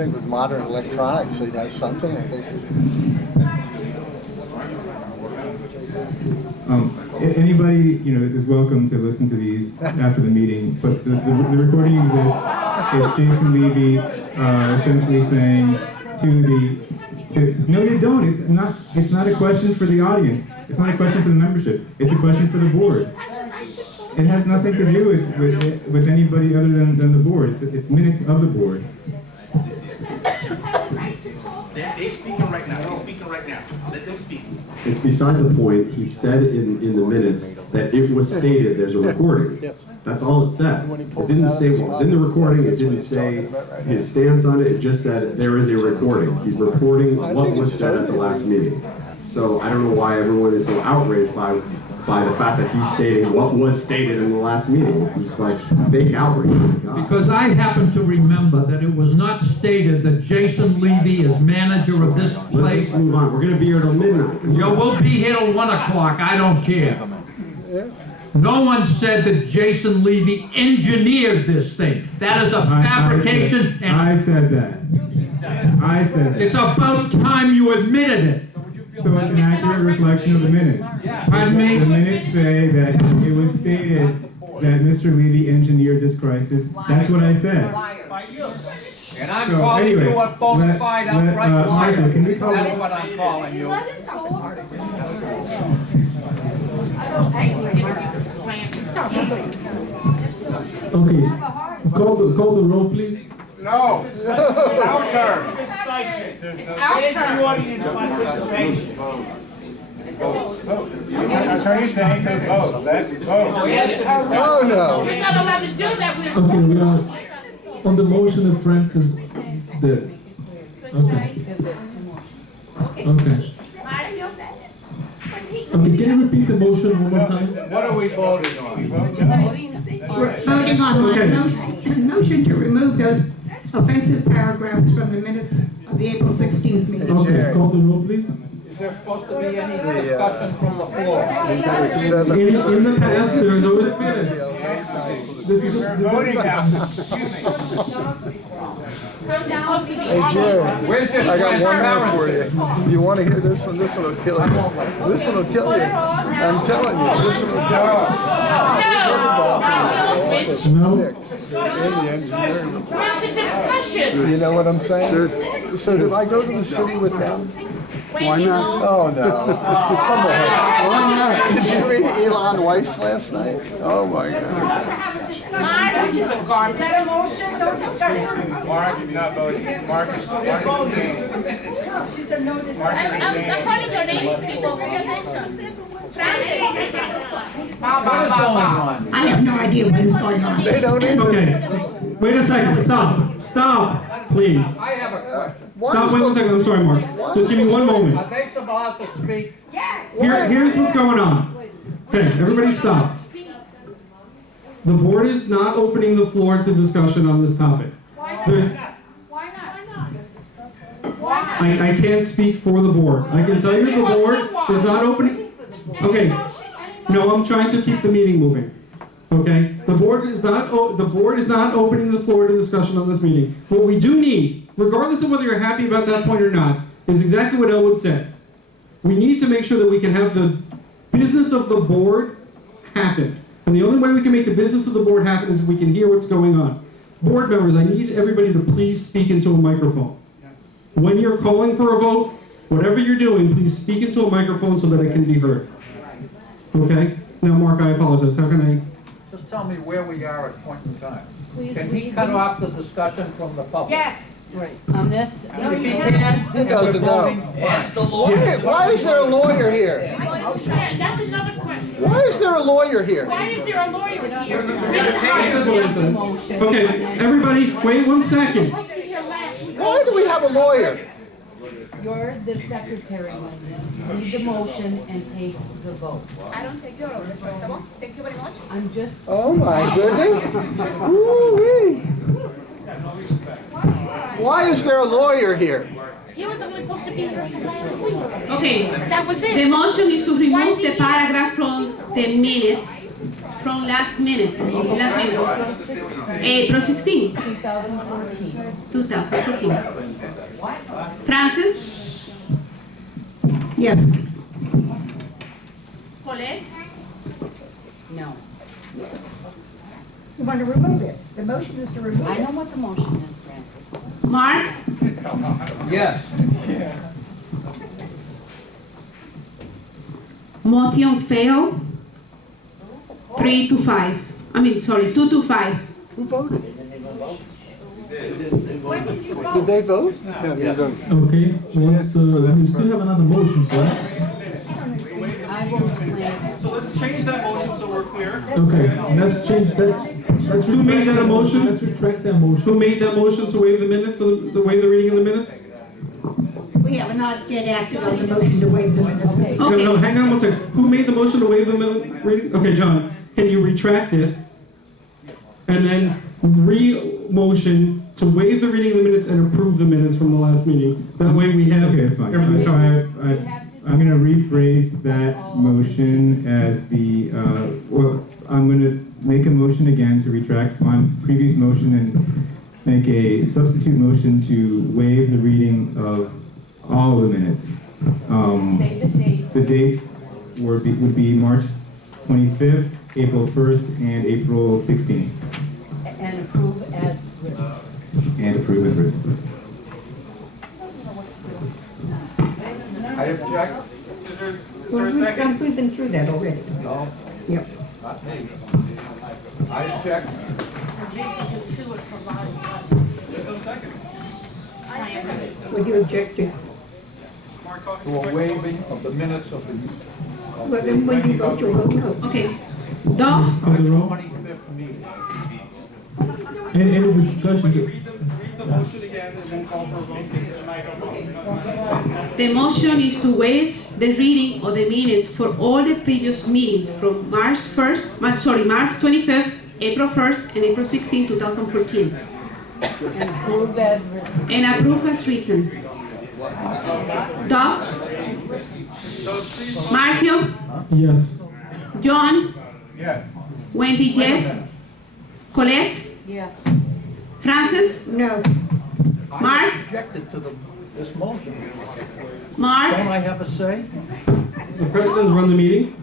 think with modern electronics, they'd have something. I think. Anybody, is welcome to listen to these after the meeting, but the recording exists. It's Jason Levy essentially saying no, you don't. It's not a question for the audience. It's not a question for the membership. It's a question for the board. It has nothing to do with anybody other than the board. It's minutes of the board. They're speaking right now. Let them speak. It's beside the point. He said in the minutes that it was stated there's a recording. Yes. That's all it said. It didn't say what was in the recording. It didn't say his stance on it. It just said there is a recording. He's reporting what was said at the last meeting. So I don't know why everyone is so outraged by the fact that he's stating what was stated in the last meeting. It's like fake outrage. Because I happen to remember that it was not stated that Jason Levy is manager of this place. Let's move on. We're going to be here till midnight. We'll be here till 1 o'clock. I don't care. No one said that Jason Levy engineered this thing. That is a fabrication. I said that. It's about time you admitted it. So it's an accurate reflection of the minutes. Pardon me? The minutes say that it was stated that Mr. Levy engineered this crisis. That's what I said. And I'm calling you a bona fide outright liar. Marcia, can we call That's what I'm calling you. Okay, call the roll, please. No, it's our turn. Attorney's saying to vote. Let's vote. Oh no. You're not allowed to do that. Okay, we are on the motion that Francis did. Okay. Okay, can you repeat the motion one more time? What are we voting on? We're voting on the motion to remove those offensive paragraphs from the minutes of the April 16th meeting. Okay, call the roll, please. Is there supposed to be any discussion from the floor? In the past, there's always minutes. This is We're voting now. Hey Jared, Where's your I got one more for transparency? you. You want to hear this one? This one will kill you. This one will kill you. I'm telling you, this one will kill you. No. In the engineering report. Where's the discussion? You know what I'm saying? So did I go to the city with them? Why not? Oh no! Come on! Why not? Did you read Elon Weiss last night? Oh my God! Is that a motion? No discussion. Mark, you're not voting. Marcus. She said no discussion. I'm calling your names, people. Pay attention. What is going on? I have no idea what is going on. They don't even. Okay, wait a second, stop, please. I have a question. Stop, wait 1 second, I'm sorry, Mark. Just give me 1 moment. Are they supposed to speak? Yes. Here's what's going on. Okay, everybody stop. The board is not opening the floor to discussion on this topic. There's, Why not? I can't speak for the board. I can tell you the board is not opening. Okay, no, I'm trying to keep the meeting moving. Okay, the board is not opening the floor to discussion on this meeting. What we do need, regardless of whether you're happy about that point or not, is exactly what Elwood said. We need to make sure that we can have the business of the board happen. And the only way we can make the business of the board happen is if we can hear what's going on. Board members, I need everybody to please speak into a microphone. When you're calling for a vote, whatever you're doing, please speak into a microphone so that it can be heard. Okay? Now, Mark, I apologize. How can I? Just tell me where we are at point in time. Can he cut off the discussion from the public? Yes. Right. On this? If he can, if we're doesn't know. voting, ask the lawyer. Yes. Why is there a lawyer here? That was another question. Why is there a lawyer here? Why is there a lawyer here? Okay, everybody, wait 1 second. Why do we have a lawyer? You're the secretary, read the motion and take the vote. I don't take your orders, first of all. Thank you very much. I'm just, Oh my goodness! Woo-wee. Why is there a lawyer here? He was only supposed to be here last week. Okay, That was the it. motion is to remove the paragraph from the minutes from last minute, April 16, 2014. 2014. Francis, Yes. Colette, No. You want to remove it? The motion is to remove I know what the motion is, Francis. Mark, Yes. motion fail, 2 to 5. Who voted? Did they vote? No, you don't. Okay, once, we still have another motion, correct? I will explain. So let's change that motion so we're clear. Okay, let's change, let's. Who made that motion? Let's retract that motion. Who made that motion to waive the minutes, the waive the reading of the minutes? We have not yet acted on the motion to waive the minutes. No, hang on one second. Who made the motion to waive the reading? Okay, John, can you retract it? And then re-motion to waive the reading of the minutes and approve the minutes from the last meeting? That way we have. Okay, that's fine. everything covered. I'm gonna rephrase that motion as I'm gonna make a motion again to retract my previous motion and make a substitute motion to waive the reading of all the minutes. Say the dates. The dates would be March 25th, April 1st, and April 16th, And approve as written. and approve as written. I object. Is there a second? We've been through that already. No, Yep. not me. I object. There's no second. Would you object to? Mark talking To a waiving of the minutes of the Well, then when you vote, you'll vote no. okay. Dove, Call the roll. 25th meeting. Any discussion? Read the motion again and then call for a vote. the motion is to waive the reading of the minutes for all the previous meetings from March 25th, April 1st, and April 16, 2014. And approve as written. And approve as written. Dove, Marcio, Yes. John, Yes. Wendy, yes. Colette, Yes. Francis, No. Mark, Objected to this motion. Mark, Don't I have a say? The president's run the meeting.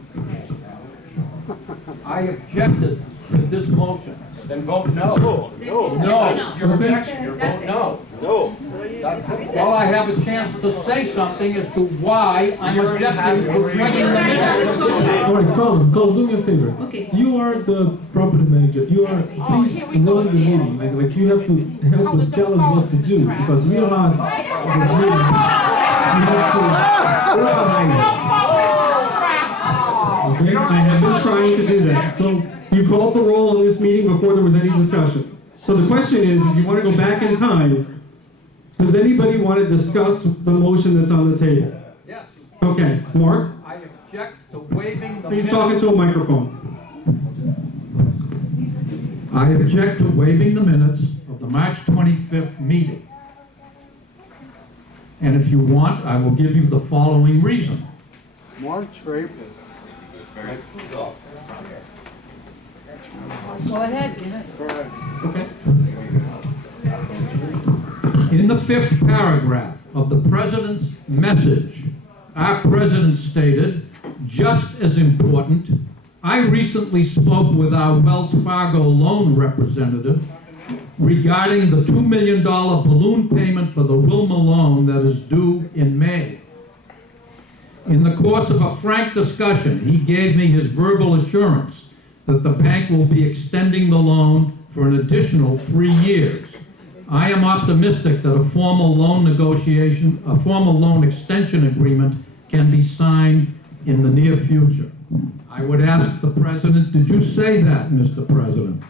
I objected to this motion. Then vote no. No, it's your objection, your vote no. No. That's it. Well, I have a chance to say something as to why I'm objecting to waiving the minutes. All right, Colin, do me a favor. Okay. You are the property manager. You are, please run the meeting. Like you have to help us, tell us what to do, because we are not the meeting. We have to organize it. Okay, I have been trying to do that. So you called the roll on this meeting before there was any discussion. So the question is, if you want to go back in time, does anybody want to discuss the motion that's on the table? Yes, Okay, Mark, I object to waiving the please minutes. talk into a microphone. I object to waiving the minutes of the March 25th meeting. And if you want, I will give you the following reason. March or April? Go ahead, give it. In the 5th paragraph of the President's message, our President stated, just as important, I recently spoke with our Wells Fargo loan representative regarding the $2 million balloon payment for the Wilma loan that is due in May. In the course of a frank discussion, he gave me his verbal assurance that the bank will be extending the loan for an additional 3 years. I am optimistic that a formal loan extension agreement can be signed in the near future. I would ask the President, did you say that, Mr. President?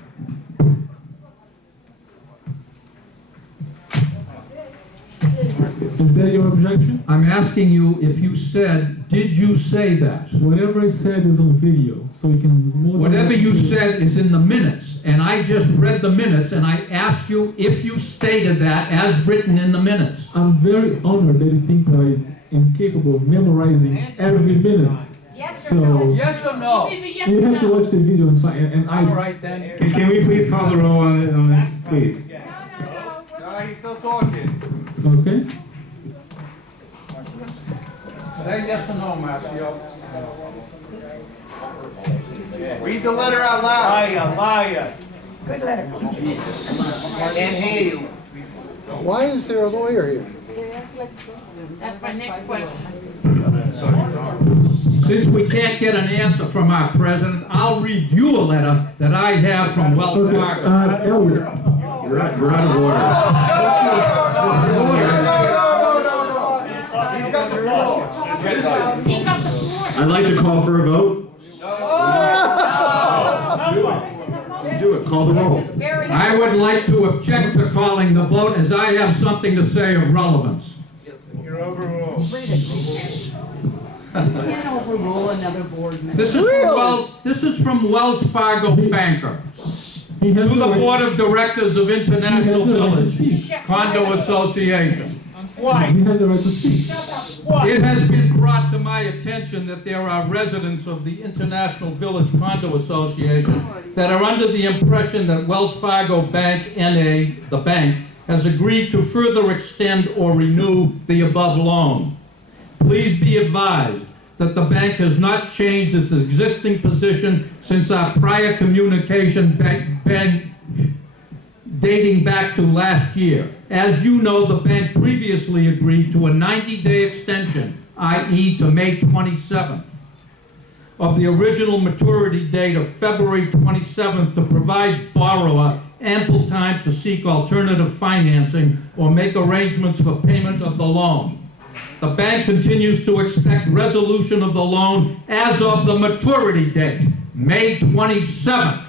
Is that your objection? I'm asking you if you said, did you say that? Whatever I said is on video, so you can. Whatever you said is in the minutes, and I just read the minutes, and I asked you if you stated that as written in the minutes. I'm very honored that you think that I am capable of memorizing every minute. So Yes or no? you have to watch the video and find. And All right then. Can we please call the roll on this, please? No, he's still talking. Okay. Say yes or no, Marcio. Read the letter out loud. Liar. Can't hear you. Why is there a lawyer here? That's my next question. Since we can't get an answer from our president, I'll read you a letter that I have from Wells Okay. Fargo. Elliot. You're out of order. He's got the floor. He got the floor. I'd like to call for a vote. Do it. Just do it. Call the roll. I would like to object to calling the vote as I have something to say of relevance. You're overruled. You can't overrule another board member. This is from Wells Fargo Banker. He has To the right- Board of Directors of He has International the right to Village speak. Condo Association. Why? He has the right to speak. Why? It has been brought to my attention that there are residents of the International Village Condo Association that are under the impression that Wells Fargo Bank, N.A., the bank, has agreed to further extend or renew the above loan. Please be advised that the bank has not changed its existing position since our prior communication dating back to last year. As you know, the bank previously agreed to a 90-day extension, i.e. to May 27th, of the original maturity date of February 27th to provide borrower ample time to seek alternative financing or make arrangements for payment of the loan. The bank continues to expect resolution of the loan as of the maturity date, May 27th.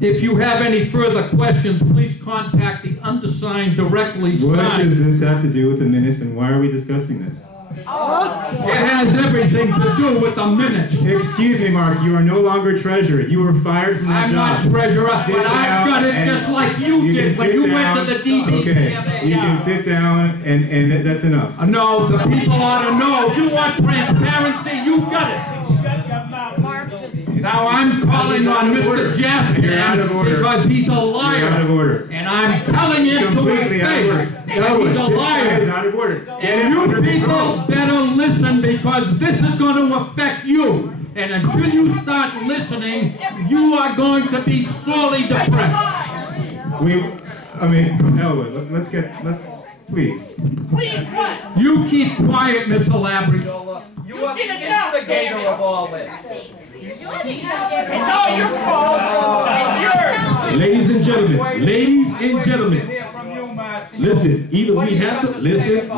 If you have any further questions, please contact the undersigned directly What signed. does this have to do with the minutes, and why are we discussing this? It has everything to do with the minutes. Excuse me, Mark, you are no longer treasurer. You were fired from that I'm not job. treasurer, Sit but I've got it down just and like you can did when sit you went down. to the DBA. Okay, you can sit down, and that's enough. No, the people ought to know. If you want transparency, you got it. Shut your mouth. Mark just. Now I'm calling on Mr. Jeff You're out of order. because he's a liar. You're out of order. And I'm telling him to his Completely out of face order. that he's a This guy is liar. out of order. Get it And you under people control. better listen because this is going to affect you. And until you start listening, you are going to be sorely depressed. Elwood, let's, please. Please, what? You keep quiet, Mr. Labriola. You are the instigator of all this. It's all your fault. And yours. Ladies and gentlemen, listen, either we have to, listen,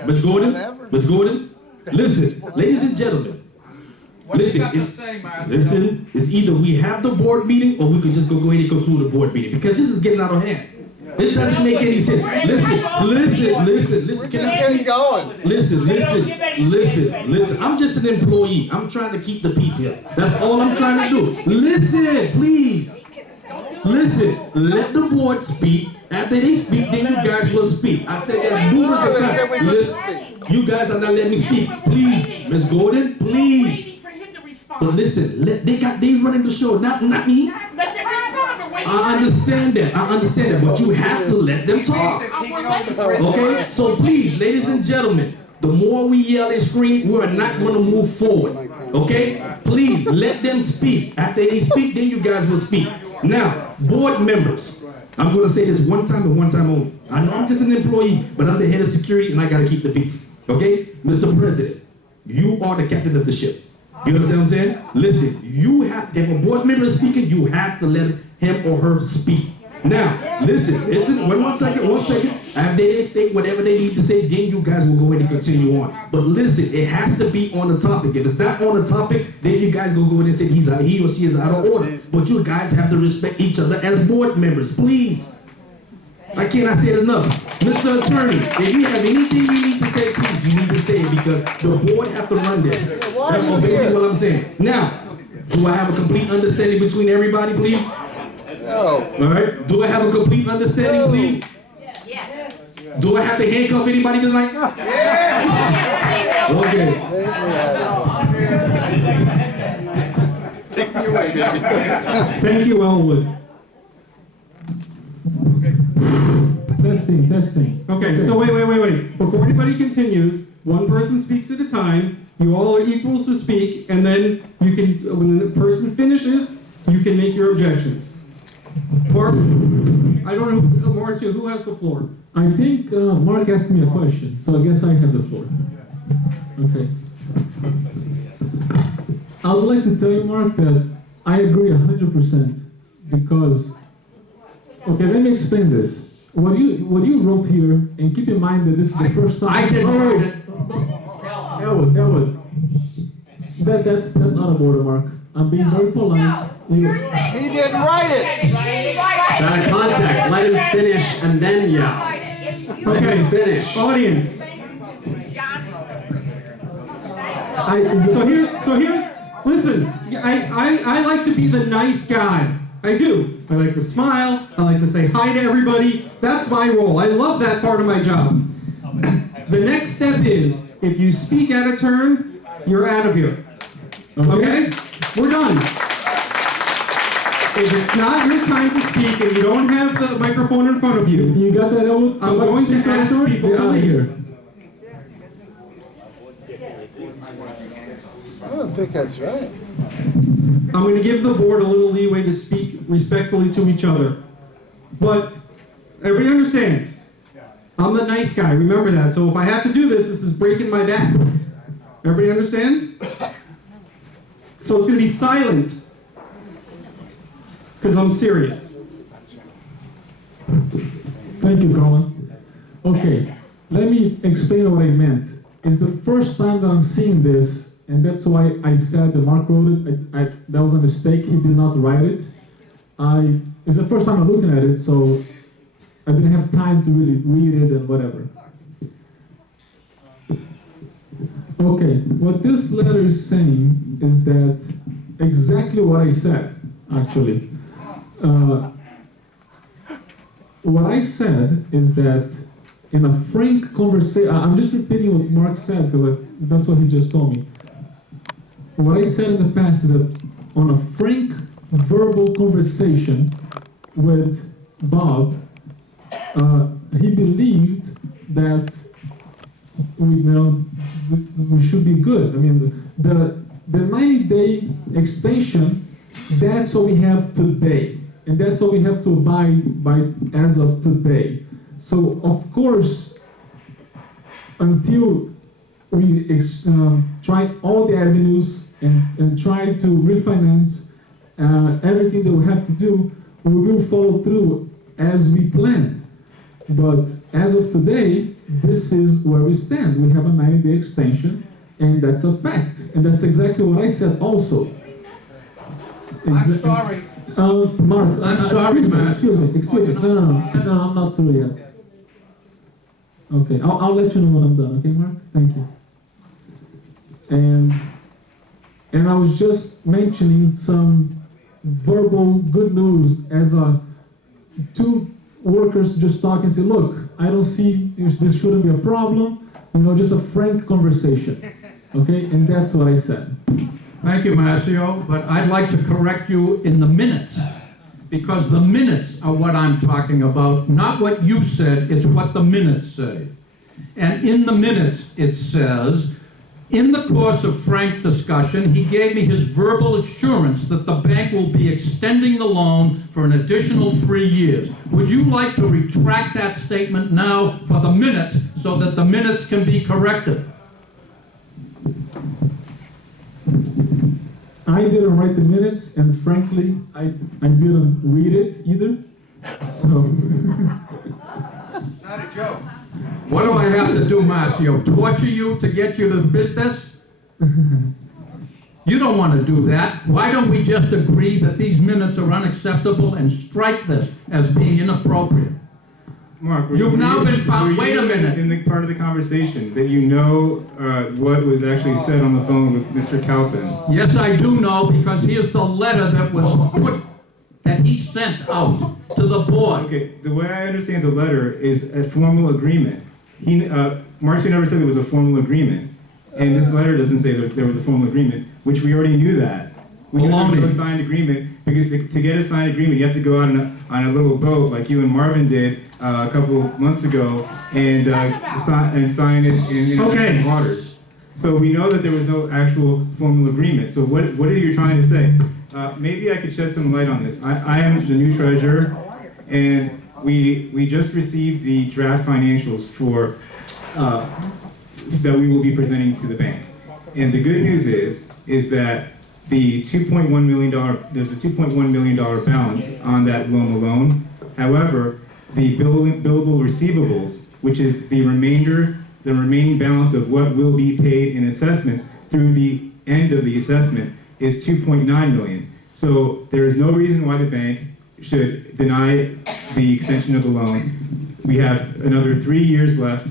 Ms. Gordon, listen, ladies and gentlemen, listen, it's either we have the board meeting or we can just go ahead and conclude the board meeting because this is getting out of hand. This doesn't make any sense. Listen, can I Get going. Listen. I'm just an employee. I'm trying to keep the peace here. That's all I'm trying to do. Listen, please. Listen, let the board speak. After they speak, then you guys will speak. I said that numerous times. Listen, you guys are not letting me speak. Please, Ms. Gordon, please. But listen, they running the show, not me. I understand that, but you have to let them talk. Okay? So please, ladies and gentlemen, the more we yell and scream, we are not going to move forward. Okay? Please, let them speak. After they speak, then you guys will speak. Now, board members, I'm going to say this one time and one time only. I know I'm just an employee, but I'm the head of security and I got to keep the peace. Okay? Mr. President, you are the captain of the ship. You understand what I'm saying? Listen, you have, if a board member is speaking, you have to let him or her speak. Now, listen, one second. After they state whatever they need to say, then you guys will go ahead and continue on. But listen, it has to be on the topic. If it's not on the topic, then you guys go ahead and say he or she is out of order. But you guys have to respect each other as board members, please. I cannot say it enough. Mr. Attorney, if you have anything you need to say, please, you need to say it because the board have to run this. That's basically what I'm saying. Now, do I have a complete understanding between everybody, please? No. All right. Do I have a complete understanding, please? Yes. Do I have to handcuff anybody tonight? Okay. Take me away, baby. Thank you, Elwood. Testing. Okay, so wait. Before anybody continues, one person speaks at a time. You all are equals to speak, and then you can, when the person finishes, you can make your objections. Mark, I don't know, Marcia, who has the floor? I think Mark asked me a question, so I guess I have the floor. Okay. I would like to tell you, Mark, that I agree 100% because, okay, let me explain this. What you wrote here, and keep in mind that this is the first time. I didn't write it. Elwood. That's out of order, Mark. I'm being very polite. He didn't write it. Out of context, let him finish and then yeah. Let him Okay, finish. audience. So here's, listen, I like to be the nice guy. I do. I like to smile. I like to say hi to everybody. That's my role. I love that part of my job. The next step is, if you speak out of turn, you're out of here. Okay? We're done. If it's not your time to speak and you don't have the microphone in front of you, You got that, Elwood? I'm going to ask people to leave. I don't think that's right. I'm going to give the board a little leeway to speak respectfully to each other. But everybody understands. I'm the nice guy, remember that. So if I have to do this, this is breaking my back. Everybody understands? So it's going to be silent. Because I'm serious. Thank you, Colin. Okay, let me explain what I meant. It's the first time that I'm seeing this, and that's why I said that Mark wrote it. That was a mistake. He did not write it. It's the first time I'm looking at it, so I didn't have time to really read it and whatever. Okay, what this letter is saying is that exactly what I said, actually. What I said is that in a frank conversation, I'm just repeating what Mark said because that's what he just told me. What I said in the past is that on a frank verbal conversation with Bob, he believed that we should be good. I mean, the 90-day extension, that's what we have today. And that's what we have to abide by as of today. So, of course, until we try all the avenues and try to refinance everything that we have to do, we will follow through as we planned. But as of today, this is where we stand. We have a 90-day extension, and that's a fact. And that's exactly what I said also. I'm sorry. Mark, I'm sorry, man. Excuse me. No, I'm not through yet. Okay, I'll let you know when I'm done, okay, Mark? Thank you. And I was just mentioning some verbal good news as two workers just talk and say, look, I don't see this shouldn't be a problem, just a frank conversation, okay? And that's what I said. Thank you, Marcio, but I'd like to correct you in the minutes, because the minutes are what I'm talking about, not what you said, it's what the minutes say. And in the minutes, it says, in the course of frank discussion, he gave me his verbal assurance that the bank will be extending the loan for an additional 3 years. Would you like to retract that statement now for the minutes so that the minutes can be corrected? I didn't write the minutes, and frankly, I didn't read it either. So. Not a joke. What do I have to do, Marcio? Torture you to get you to admit this? You don't want to do that. Why don't we just agree that these minutes are unacceptable and strike this as being inappropriate? Mark, You've now been found. Wait a minute. In the part of the conversation that you know what was actually said on the phone with Mr. Calpin. Yes, I do know, because here's the letter that was put that he sent out to the board. Okay, the way I understand the letter is a formal agreement. Marcio never said there was a formal agreement. And this letter doesn't say there was a formal agreement, which we already knew that. We knew there was a signed agreement, because to get a signed agreement, you have to go out on a little boat, like you and Marvin did a couple of months ago, and sign it in Okay. waters. So we know that there was no actual formal agreement. So what are you trying to say? Maybe I could shed some light on this. I am the new treasurer, and we just received the draft financials for that we will be presenting to the bank. And the good news is that the $2.1 million, there's a $2.1 million balance on that loan alone. However, the billable receivables, which is the remaining balance of what will be paid in assessments through the end of the assessment, is $2.9 million. So there is no reason why the bank should deny the extension of the loan. We have another 3 years left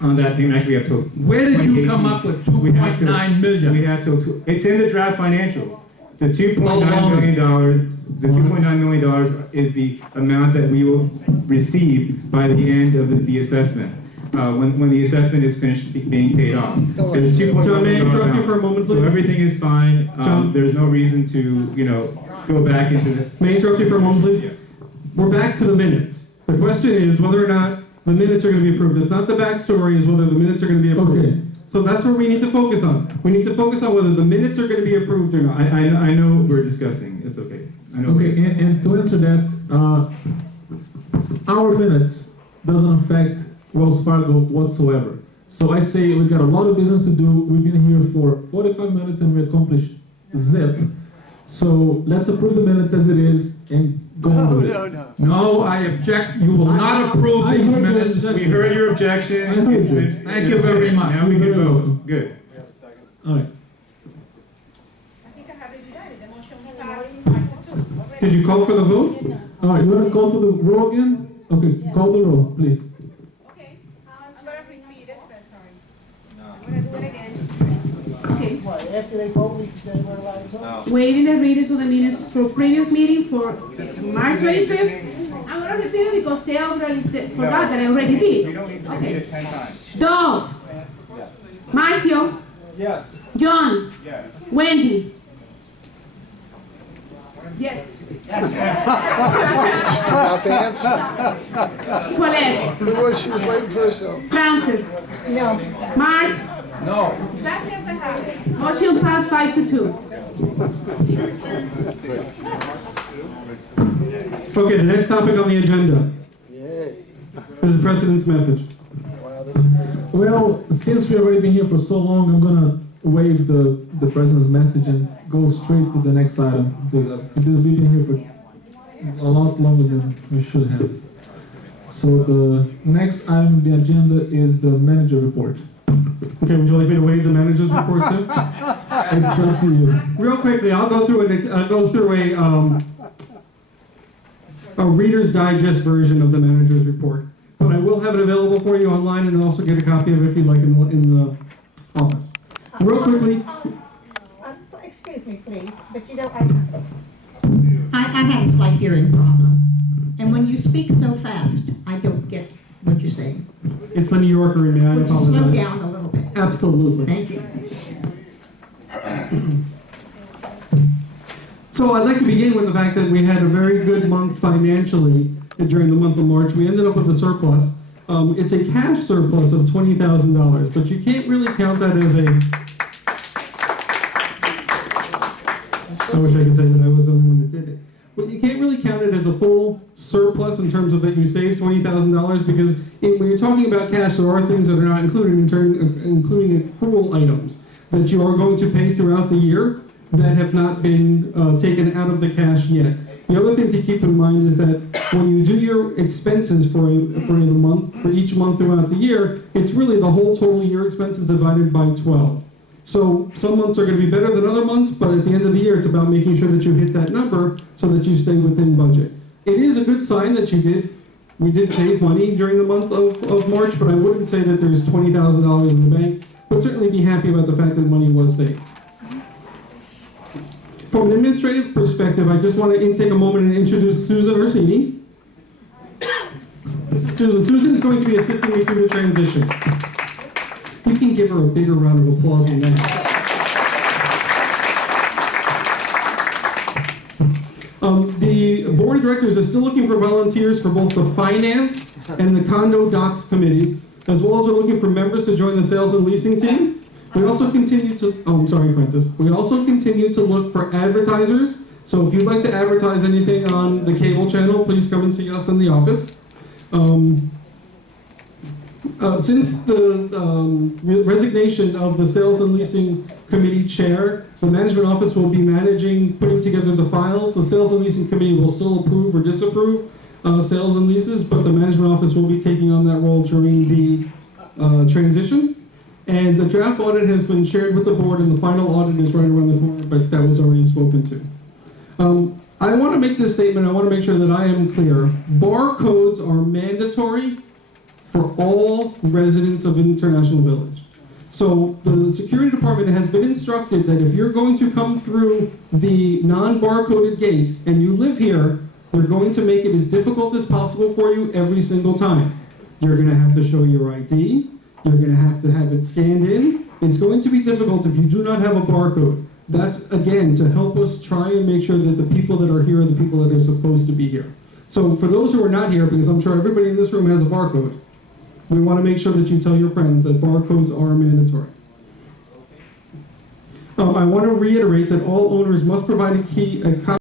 on that payment. Actually, we have till Where did you come up with $2.9 million? We have till it's in the draft financials. The $2.9 million, the $2.9 million is the amount that we will receive by the end of the assessment. When the assessment is finished being paid off. There's $2.9 million. Interrupt you for a moment, please? So everything is fine. There's no reason to, go back into this. May I interrupt you for a moment, please? Yeah. We're back to the minutes. The question is whether or not the minutes are going to be approved. It's not the backstory, is whether the minutes are going to be approved. Okay. So that's where we need to focus on. We need to focus on whether the minutes are going to be approved or not. I know we're discussing. It's okay. I know. Okay, and to answer that, our minutes doesn't affect Wells Fargo whatsoever. So I say we got a lot of business to do. We've been here for 45 minutes and we accomplished zip. So let's approve the minutes as it is and go on with it. No, I object. You will not approve these minutes. We heard your objection. Thank you very much. Now we can vote. Good. All right. Did you call for the vote? All right, you want to call for the roll again? Okay, call the roll, please. I'm gonna repeat it. I'm gonna do it again. Okay. After they vote, we can say we're allowed to vote. Waiving the readings of the minutes for previous meeting for March 25th. I'm gonna repeat it because they already forgot that I already did. We don't need to repeat it 10 times. Dove. Yes. Marcio. Yes. John. Yes. Wendy. Yes. Not the answer. Toilette. Who was, she was waiting for herself. Francis. No. Mark. No. Motion passed 5-2. Okay, the next topic on the agenda Yay. is the president's message. Wow, this is great. Well, since we've already been here for so long, I'm gonna waive the president's message and go straight to the next item. Because we've been here for a lot longer than we should have. So the next item on the agenda is the manager report. Okay, would you like me to waive the manager's report too? It's up to you. Real quickly, I'll go through a Reader's Digest version of the manager's report. But I will have it available for you online and also get a copy of it if you'd like in the office. Real quickly. Excuse me, please, but I have a slight hearing problem. And when you speak so fast, I don't get what you're saying. It's the New Yorker in me, I Would you apologize. slow down a little bit? Absolutely. Thank you. So I'd like to begin with the fact that we had a very good month financially during the month of March. We ended up with a surplus. It's a cash surplus of $20,000, but you can't really count that as I wish I could say that I was the only one that did it. But you can't really count it as a full surplus in terms of that you saved $20,000 because when you're talking about cash, there are things that are not included, including accrual items that you are going to pay throughout the year that have not been taken out of the cash yet. The other thing to keep in mind is that when you do your expenses for each month throughout the year, it's really the whole total year expenses divided by 12. So some months are going to be better than other months, but at the end of the year, it's about making sure that you hit that number so that you stay within budget. It is a good sign that we did save money during the month of March, but I wouldn't say that there's $20,000 in the bank, but certainly be happy about the fact that money was saved. From an administrative perspective, I just want to take a moment and introduce Susan Orsini. Susan is going to be assisting me through the transition. You can give her a bigger round of applause than that. The board of directors is still looking for volunteers for both the finance and the condo docs committee, as well as we're looking for members to join the sales and leasing team. We also continue to, oh, I'm sorry, Francis. We also continue to look for advertisers. So if you'd like to advertise anything on the cable channel, please come and see us in the office. Since the resignation of the Sales and Leasing Committee Chair, the Management Office will be managing, putting together the files. The Sales and Leasing Committee will still approve or disapprove sales and leases, but the Management Office will be taking on that role during the transition. And the draft audit has been shared with the board, and the final audit is right around the corner, but that was already spoken to. I want to make this statement. I want to make sure that I am clear. Barcodes are mandatory for all residents of International Village. So the security department has been instructed that if you're going to come through the non-barcoded gate and you live here, they're going to make it as difficult as possible for you every single time. You're going to have to show your ID. You're going to have it scanned in. It's going to be difficult if you do not have a barcode. That's, again, to help us try and make sure that the people that are here are the people that are supposed to be here. So for those who are not here, because I'm sure everybody in this room has a barcode, we want to make sure that you tell your friends that barcodes are mandatory. I want to reiterate that all owners must provide a copy